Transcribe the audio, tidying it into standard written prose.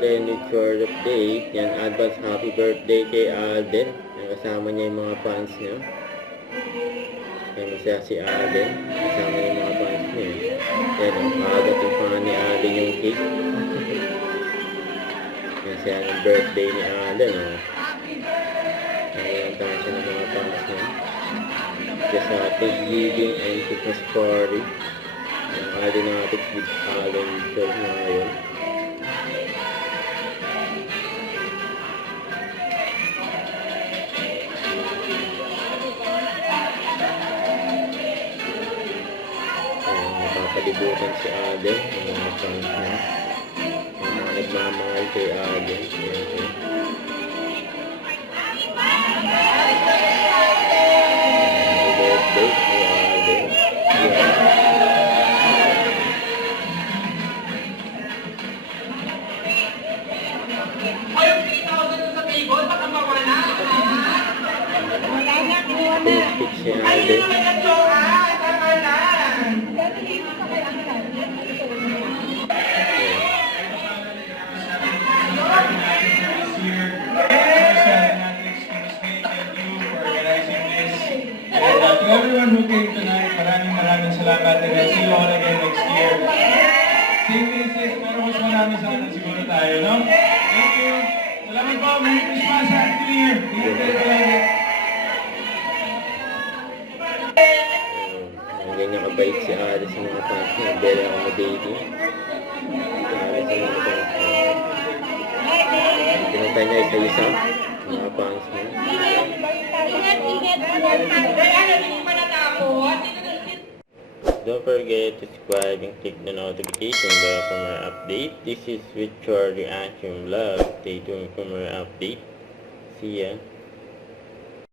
Alden with short update. Yan, advance happy birthday kay Alden. Yan, kasama niya yung mga fans niya. Yan, masaya si Alden. Kasama niya yung mga fans niya. Yan, makagating pa nga ni Alden yung cake. Yan, siya ng birthday ni Alden. Nangyayantang siya ng mga fans niya. Just sa Thanksgiving and Christmas party. Yan, Alden natin with Alden show na ngayon. Nakakalibutan si Alden, yung mga fans niya. Yung mga nagmamahal kay Alden. Happy birthday kay Alden. Basic si Alden. Everyone who came tonight, maraming salamat, and I'll see you all again next year. Same basis, pero mas marami sana siguro tayo, no? Thank you. Salamat po. Merry Christmas. Happy New Year. Ingat kayo palagi. Ang ganyan kabait si Alice sa mga fans niya. Very accommodating. Si Alice sa mga fans niya. Pinatay niya isa-isa. Mga fans niya. Don't forget to subscribe and click the notification bell for more update. This is with Charlie Action Vlog. Stay tuned for more update. See ya.